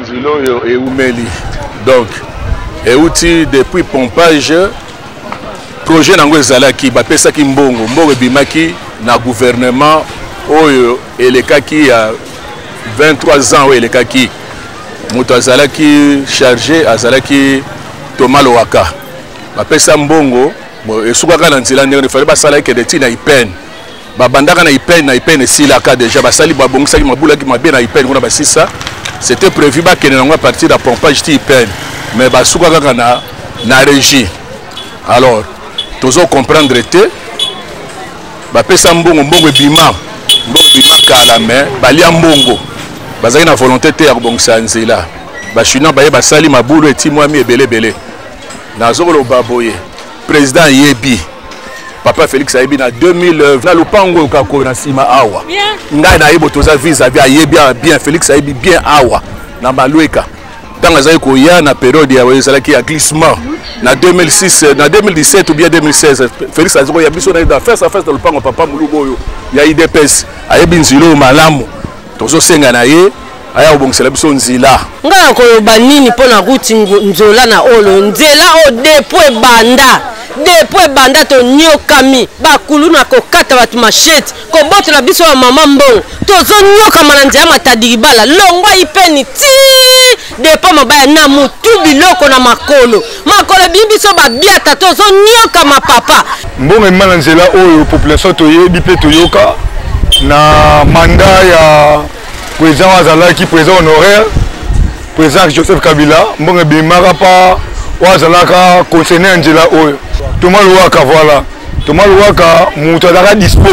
Nzilo et Oumeli. Donc, et outil depuis pompage, projet Nango Zalaki, Bapesaki Mbongo, Mbongo Bimaki, na gouvernement, Oyo, et les kaki a 23 ans, et les kaki. Mouto Zalaki chargé, Azalaki Thomas Loaka. Bapesa Mbongo, et Soukaka Nanzila, il fallait pas salaire que des tina Ipen. Babandaka na Ipen et Silaka déjà, Basali Babongsa qui m'a boula qui m'a bien na Ipen, on a bassi ça. C'était prévu qu'il y ait partir de pompage de Ipen, mais Soukaka na régie. Alors, tous comprendre que Bapesa Mbongo, Mbongo Bima Kala, mais Balia Mbongo, Bazaki na volonté de Bongsa Nzila. Bachina Baye Basali Maboulou et Timouami et Belé. Nazolo Baboye, président Yebi. Papa Félix Ayebi na 2009 na lupango kako na sima awa ngai na yebo toza visa via Ayebi bien Félix Ayebi bien awa na Malueka tanga zai ko ya na période ya wezalaki ya glissement na 2006 na 2017 ou bien 2016 Félix Azoko ya biso na da face à face de lupango papa Muluboyo ya IDPS Ayebi Nzilo malamu tozo senga na ye aya obongisela biso Nzila nga ko banini pona route Nzola na olo Nzela o depo banda Depuis banda to nyokami bakulu na kokata batu machete ko boto la biso wa mama mbongo tozo nyoka mananja matadibala longwa ipeni ti depo mabaya na mutu biloko na makolo bibiso ba biata tozo nyoka mapapa mbongo mananzela oyo population to yebi pe to yoka na manda ya président Azalaki président honoraire président Joseph Kabila mbongo bimara pa wazalaka conseiller Nzela oyo Thomas Louaka voilà Thomas Louaka mutu azaka dispo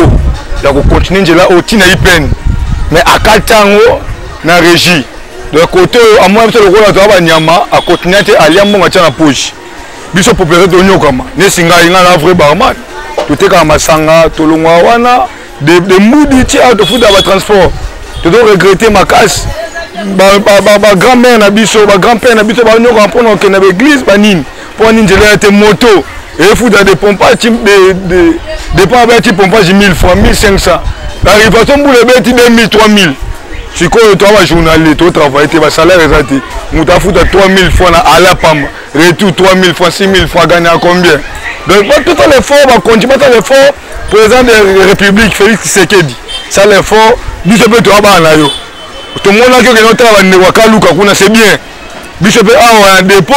ya ko continuer Nzela oyo tina Ipen mais akatango na régie de côté à moi biso lokola to ba nyama a continuer te alia mbongo tia na poche biso population to nyokama ne singa inga na vrai barman to teka masanga to longwa wana de moudi tia to fuda ba transport to do regretter ma casse ba grand-mère na biso ba grand-père na biso ba nyoka mpona ke na église banini pour Nzela te moto et faut des pompages de pompage 1000 francs 1500 l'arrivation pour les bêtes 2000 3000 si quoi toi journalier toi travailler tes salaire exact nous t'a foutu 3000 francs à la pam retour 3000 francs 6000 francs gagner à combien donc tout l'effort va continuer l'effort président de la République Félix Tshisekedi ça l'effort biso peut toi na yo tout le monde a que notre travail ne waka luka kuna c'est bien biso peut avoir un dépôt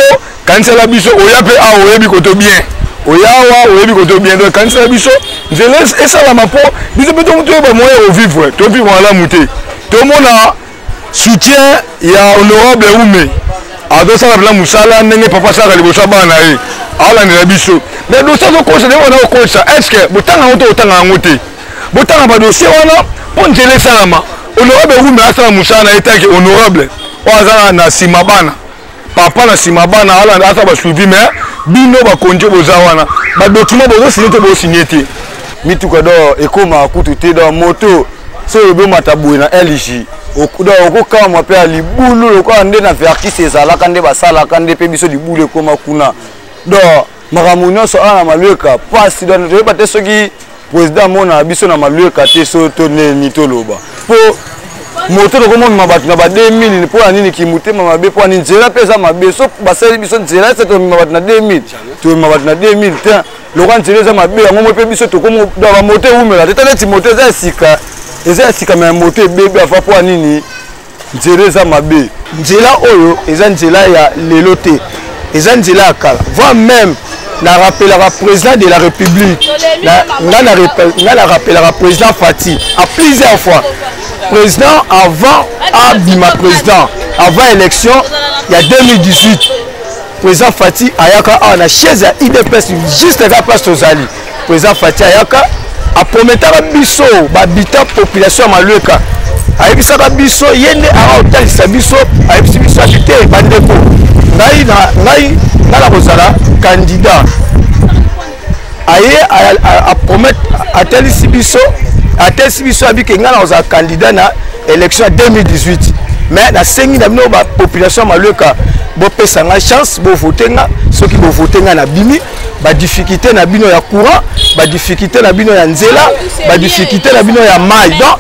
quand c'est la biso oya peut avoir bi koto bien oyawa oyebi koto bien donc quand c'est biso je laisse et ça la mapo biso peut tout ba moyen au vivre to vivre la muté tout monde a soutien ya honorable Oumé ado ça la musala ndenge papa ça ka libosa bana e ala ni biso mais dossier ko conseil on a conseil est-ce que botanga auto otanga ngote botanga ba dossier wana pour Nzela salama honorable Oumé asa musala etaki honorable oazana na simabana papa na simabana ala asa ba suivi mais bino ba konje bozawana ba document bozo signé te bo signé te mituka do ekoma kutu te do moto so ebe matabwe na LG okuda okoka mwa pe libulu lokwa nde na verkis ezala kande basala kande pe biso libulu ekoma kuna do makamunyo so ana Malueka pasi do to ba te soki président mona biso na Malueka te so to ne ni to loba po moto ko mon mabati na ba 2000 pour anini ki mutema mabe pour anini Nzela pesa mabe so basali biso Nzela se to mabati na 2000 to mabati na 2000 te lokwa Nzela za mabe ngo pe biso to ko mo do ba moto umela te tane ti moto za sika mais moto bebe afa pour anini Nzela za mabe Nzela oyo eza Nzela ya lelote eza Nzela akala voire même na rappelera président de la République na rappelera président Fati à plusieurs fois président avant Abima président avant élection il y a 2018 président Fati ayaka a na chaise ya IDPS juste à la place Tozali président Fati ayaka a promettre biso babita population Malueka ayebisaka biso yende a hotalisa biso ayebisi biso habiter bandeko ngai na kozala candidat aye a promettre atelisi biso abike ngana oza candidat na élection 2018 mais na sengi na bino ba population Malueka bo pesa nga chance bo voter nga soki bo voter nga na bimi ba difficulté na bino ya courant ba difficulté na bino ya Nzela ba difficulté na bino ya mai donc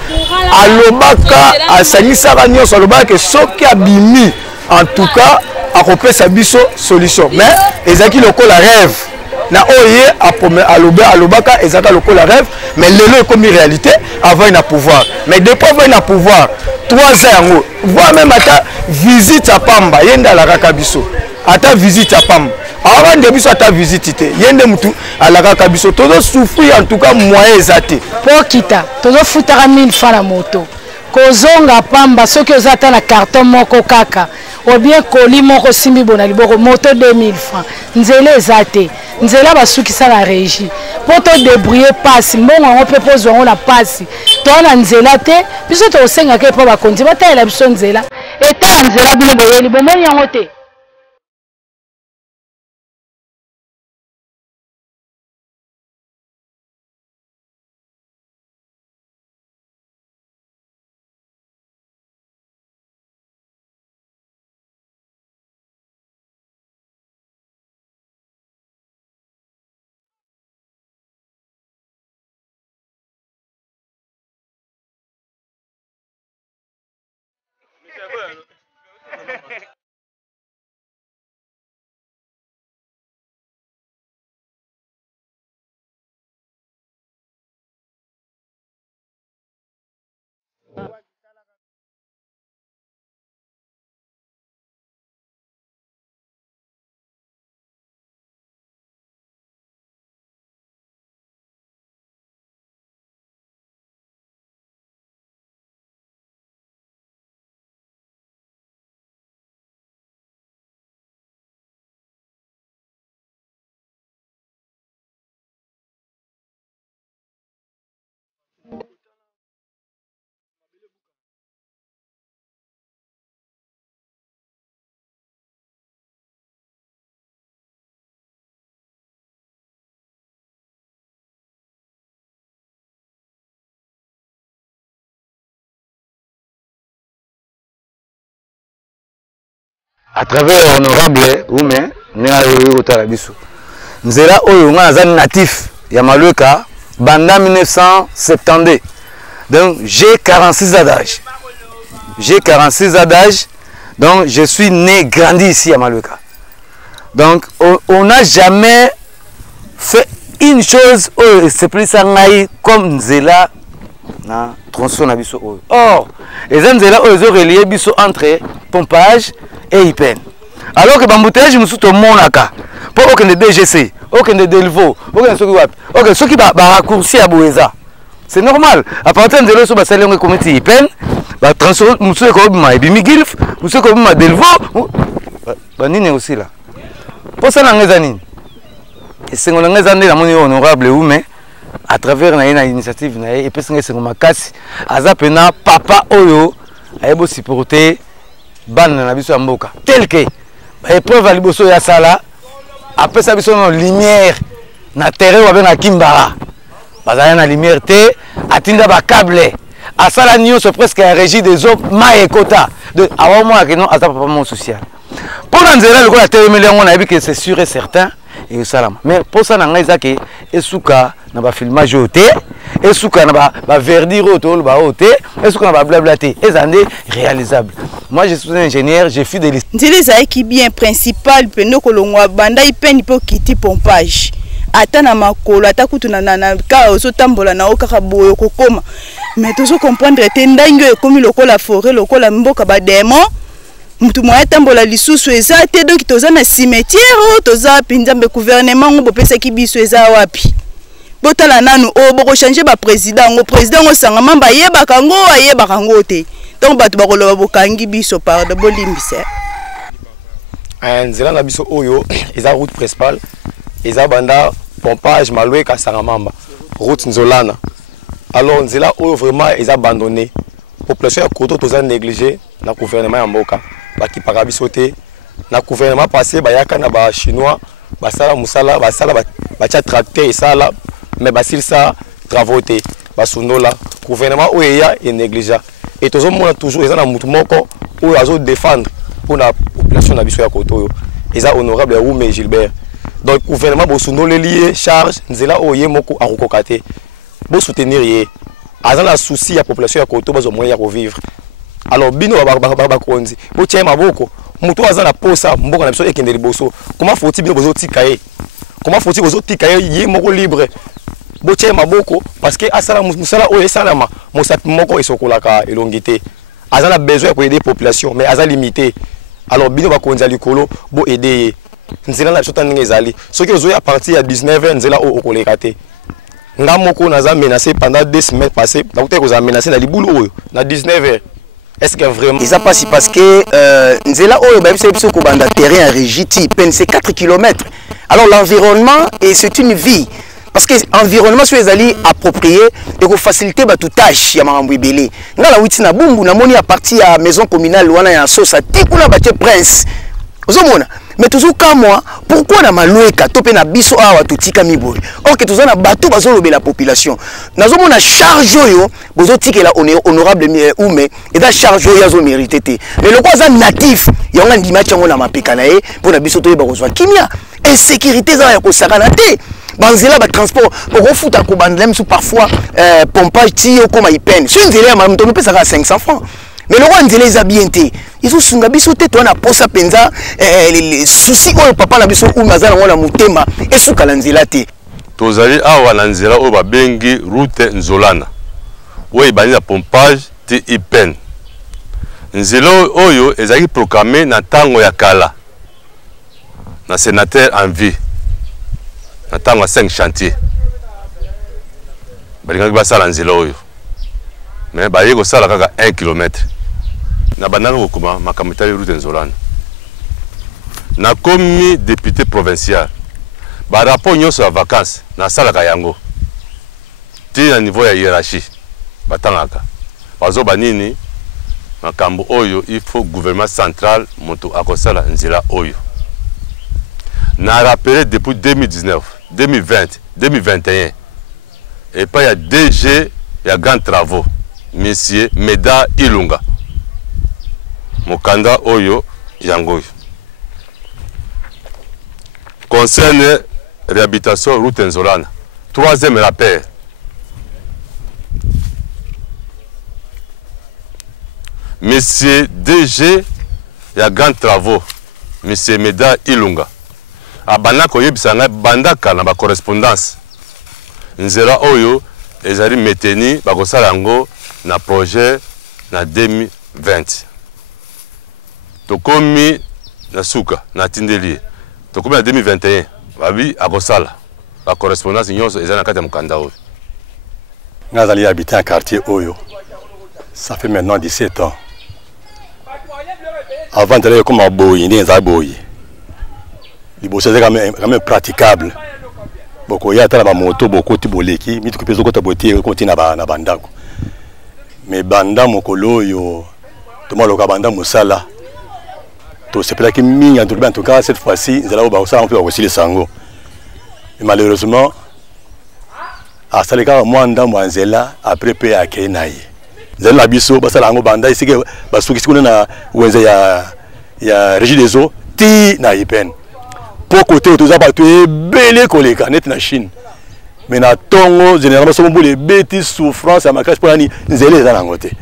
alobaka asangisaka nyonso alobaka soki abimi en tout cas akopesa biso solution mais ezaki lokola rêve na oye alobaka ezaka lokola rêve mais lelo ekomi réalité avant na pouvoir mais depuis avant na pouvoir 3 ans yango voire même ata visite à Pamba yenda alaka biso ata visite à Pamba avant de biso ata visite te yende mutu alaka biso todo souffrir en tout cas moyen ezate po kita todo futaka 1000 francs na moto kozonga Pamba soki ozata na carton moko kaka ou bien colis moko simbi bona liboko moto 2000 francs nzela ezate nzela basukisa la régie pour te débrouiller passe mbongo ngo pe pozo ngo na passe to na nzela te biso to senga ke po ba konti batela biso nzela eta nzela bino boyeli bomoni yango te. à travers honorable Oumé Nzela oyo nga natif ya Malueka banda 1972 donc j'ai 46 ans d'âge. J'ai 46 ans d'âge, donc je suis né, grandi ici à Malueka. Donc on n'a jamais fait une chose c'est plus ça comme Nzela na tronçon na biso oyo. Or les Nzela oyo zo relié biso entre pompage et Ipen. Alors que bambouteillage musu to monaka pour aucun de DGC, aucun de Delvaux, aucun soki wap. OK, ceux qui ba raccourci à Boeza. C'est normal. À partir de là so ba salé on comité Ipen, ba tronçon musu ko bima ebimi Gilf, musu ko bima Delvaux. Ba nini aussi là. Pour ça na ngeza nini? Et c'est on ngeza ndé la moni honorable ou mais à travers na initiative na et pesa ngese makasi azapena papa oyo ayebo supporter ban na biso ya mboka tel que épreuve à liboso ya sala après ça biso na lumière na terrain wa na Kimbara bazana na lumière te atinda ba câble à sala nyonso presque à régie des eaux maekota de awamo que non asa papa mon social pour Nzela le ko la télémélé on a vu que c'est sûr et certain et ça mais pour ça na ngaiza ke esuka na ba filmage oté esuka na ba verdir oto ba oté esuka na ba blablaté ezande réalisable. Moi je suis un ingénieur, j'ai fait des listes. Nzela za qui bien principal peno kolongwa banda ipeni po kiti pompage ata na makolo ata kutu na ka oso tambola na okaka boyo kokoma mais tozo comprendre te ndango ekomi lokola forêt lokola mboka ba démon mutu moya tambola lisusu eza te donc toza na cimetière toza pinzambe gouvernement ngo bopesa ki biso eza wapi botala nanu o boko changer ba président ngo sanga mamba yebaka ngo ayebaka ngo te donc batu bakoloba bokangi biso par de bolimbise Nzela na biso oyo eza route principale eza banda pompage Malueka Sangamamba route Nzolana. Alors Nzela oyo vraiment eza abandonné population ya koto toza négligé na gouvernement ya mboka baki parabiso te na gouvernement passé bayaka na ba chinois basala musala basala bacha tracteur esala mais basil ça travaux te basundola gouvernement oya est négligent et tozo mona toujours eza na mutu moko oyo azo défendre pour la population na biso ya koto oyo eza honorable Oumé Gilbert. Donc gouvernement bo sundola lié charge Nzela oye moko akokoka te bo soutenir ye azana souci ya population ya koto bazo moyen ya revivre. Alors bino ba konzi bo tie maboko moto aza na posa mboka na biso ekende liboso comment faut-il bien bozo tikaye comment faut-il bozo tikaye ye moko libre botie maboko parce que asala musala oyo esalama mosapi moko esokolaka elongité aza na besoin pour aider population mais aza limité alors bino bakonza likolo bo aider nzela na biso ndenge ezali soki ozoya à partir ya 19h nzela o okoleka te nga moko naza menacé pendant 2 semaines passées donc te koza menacé na libulu oyo na 19h. Est-ce que vraiment ils a passé parce que nzela oyo ba biso ko banda terrain rigiti peine c'est 4 km. Alors l'environnement et c'est une vie parce que environnement sur les alliés approprié et ko faciliter ba tout tâche ya mambo ibele. Ngala witi na bumbu na moni à partir ya maison communale wana ya sosa tikuna ba prince. Ozomona mais toujours comme moi pourquoi na maloueka topé na biso awa tutika miboy OK tous na bateau bazolobe la population nazomona charge yo bozo tikela honorable oume et da charge yo yazo mérité té mais le quoi ça natif yonga ndima tchango na mapeka na ye pour na biso to ba kozwa kimia insécurité za ya ko sakana té banzela ba transport pour futa ko bandlem sous parfois pompage ti yo comme ipen sur une zela ya mamto no pesa ka 500 francs. Mais le roi Nzele a bien été. Ils ont sunga biso te toana posa penza les soucis oyo papa na biso ou mazala ngona mutema et suka la nzela te. Tozali awa na nzela oyo babengi route Nzolana. Oyo bani na pompage ti ipen. Nzela oyo ezali proclamé na tango ya kala. Na sénateur en vie. Na tango 5 chantiers. Balinga basala nzela oyo. Mais baye ko sala kaka 1 km. Na banana ko kuma makamita route Nzolana. Na komi député provincial. Ba rapport nyoso ya vacances na sala ka yango. Ti na niveau ya hiérarchie. Batangaka. Bazo banini makambo oyo il faut gouvernement central moto akosala nzela oyo. Na rappelé depuis 2019, 2020, 2021. Et pas il y a DG, il y a grands travaux. Monsieur Meda Ilunga. Mokanda Oyo Yangoy. Concerne réhabilitation route Nzolana. 3e rappel. Monsieur DG, il y a grands travaux. Monsieur Meda Ilunga. Abana koyebisanga bandaka na ba correspondance. Nzela Oyo ezali meteni bakosala yango na projet na 2020. Tokomi na suka na tindeli. Tokomi na 2021. Babi akosala. La correspondance nyonso ezana kati ya mukanda oyo. Ngazali habitant quartier Oyo. Ça fait maintenant 17 ans. Avant d'aller comme à Boyi, ni à Boyi. Liboso c'est quand même praticable. Beaucoup y a tala ba moto beaucoup tiboleki, mi tukupezo ko taboti continue na bandako. Mais banda mokolo yo to maloka banda musala. To c'est là que mi en tout cas cette fois-ci, nous allons ba ça on peut aussi le sango. Mais malheureusement à saleka mwanda mwanzela après pe akenaye. Zela biso basala ngo banda isike basuki sikuna na wenze ya régie des eaux ti na ipen. Pour côté autoza ba to ebele koleka net na Chine. Mais na tongo généralement so mbule bêtise souffrance à ma cache pour ani nzele za na ngote.